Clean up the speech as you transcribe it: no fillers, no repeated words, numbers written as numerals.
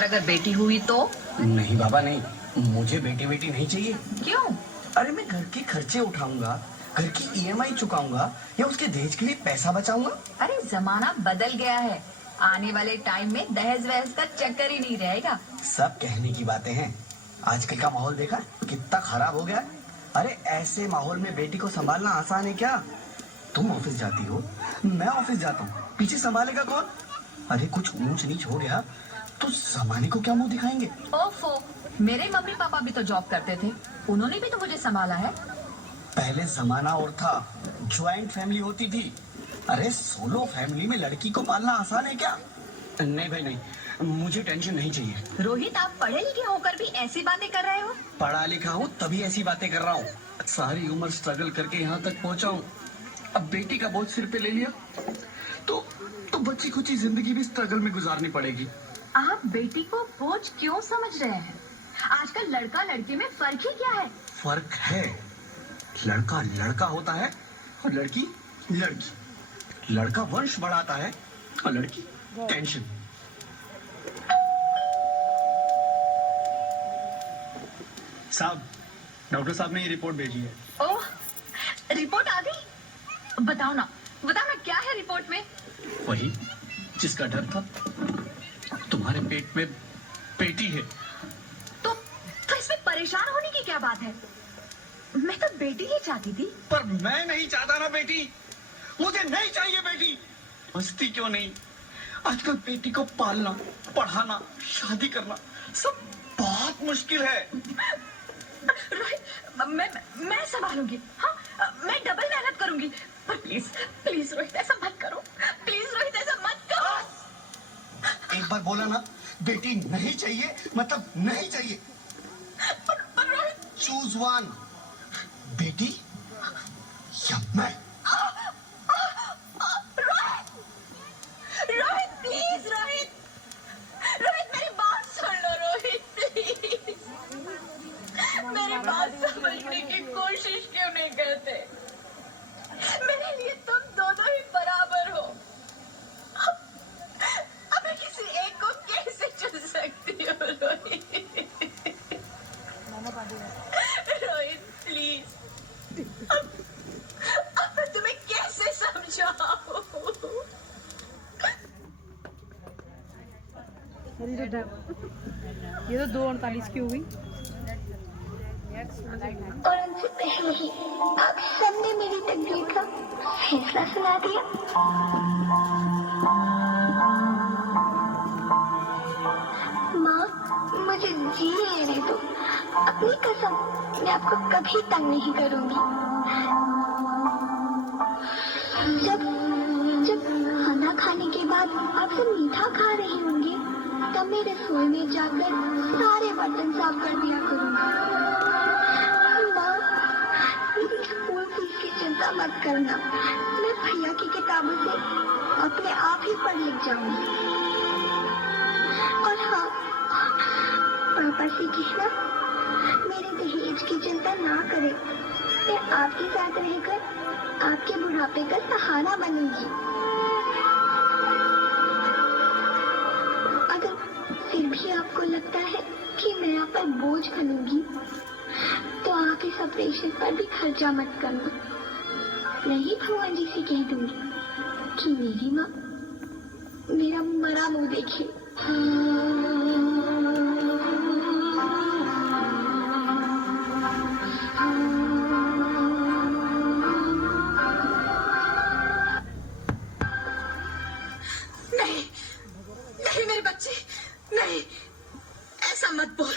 अगर बेटी हुई तो? नहीं बाबा नहीं, मुझे बेटी बेटी नहीं चाहिए। क्यों? अरे मैं घर के खर्चे उठाऊंगा, घर की ईएमआई चुकाऊंगा या उसके दहेज के लिए पैसा बचाऊंगा। अरे जमाना बदल गया है। आने वाले टाइम में दहेज वहेज का चक्कर ही नहीं रहेगा। सब कहने की बातें हैं। आजकल का माहौल देखा कितना खराब हो गया है। अरे ऐसे माहौल में बेटी को संभालना आसान है क्या? तुम ऑफिस जाती हो, मैं ऑफिस जाता हूँ, पीछे संभालेगा कौन? अरे कुछ ऊंच नीच हो गया तो जमाने को क्या मुंह दिखाएंगे? ओफो, मेरे मम्मी पापा भी तो जॉब करते थे, उन्होंने भी तो मुझे संभाला है। पहले जमाना और था, ज्वाइंट फैमिली होती थी। अरे सोलो फैमिली में लड़की को पालना आसान है क्या? नहीं भाई नहीं, मुझे टेंशन नहीं चाहिए। रोहित, आप पढ़े लिखे होकर भी ऐसी बातें कर रहे हो? पढ़ा लिखा हूँ तभी ऐसी बातें कर रहा हूँ। सारी उम्र स्ट्रगल करके यहाँ तक पहुँचा हूँ। अब बेटी का बोझ सिर पे ले लिया तो बच्ची खुची जिंदगी भी स्ट्रगल में गुजारनी पड़ेगी। आप बेटी को बोझ क्यों समझ रहे हैं? आजकल लड़का लड़की में फर्क ही क्या है? फर्क है, लड़का लड़का होता है और लड़की लड़की। लड़का वंश बढ़ाता है और लड़की टेंशन। साहब, डॉक्टर साहब ने ये रिपोर्ट भेजी है। ओह, रिपोर्ट आ गई? बताओ ना क्या है रिपोर्ट में? वही जिसका डर था, तुम्हारे पेट में बेटी है। तो इसमें परेशान होने की क्या बात है? मैं तो बेटी ही चाहती थी। पर मैं नहीं चाहता ना बेटी, मुझे नहीं चाहिए बेटी। मस्ती क्यों नहीं, आजकल बेटी को पालना, पढ़ाना, शादी करना सब बहुत मुश्किल है। रोहित, मैं संभालूंगी। हाँ, मैं डबल मेहनत करूंगी। पर प्लीज प्लीज रोहित, ऐसा मत करो। प्लीज रोहित, ऐसा मत करो। एक बार बोला ना, बेटी नहीं चाहिए मतलब नहीं चाहिए। पर रोहित, चूज वन, बेटी या मैं। रोहित प्लीज, रोहित मेरी बात सुन लो। रोहित प्लीज, मेरी बात समझने की कोशिश क्यों नहीं करते? मेरे लिए तुम दोनों ही बराबर हो। अब मैं किसी एक को कैसे चुन सकती हूँ? रोहित प्लीज, अब मैं तुम्हें कैसे समझाऊं? ये तो 2:48 की हुई। और उनसे पहले ही आप सबने मेरी तकदीर का फैसला सुना दिया। माँ, मुझे जी लेने दो। अपनी कसम, मैं आपको कभी तंग नहीं करूंगी। जब जब खाना खाने के बाद आप सब मीठा खा रही होंगी, तब मैं रसोई में जाकर सारे बर्तन साफ कर दिया करूंगी। मेरी स्कूल फीस की चिंता मत करना, मैं भैया की किताबों से अपने आप ही पढ़ लिख जाऊंगी। और हाँ, पापा से कहना मेरे दहेज की चिंता ना करें। मैं आपके साथ रहकर आपके बुढ़ापे का सहारा बनूंगी। अगर फिर भी आपको लगता है कि मैं आप पर बोझ बनूंगी, तो आप इस ऑपरेशन पर भी खर्चा मत करना। नहीं, भगवान जी से कह दूंगी कि मेरी माँ मेरा मरा मुंह देखे। नहीं नहीं मेरे बच्चे, नहीं, ऐसा मत बोल।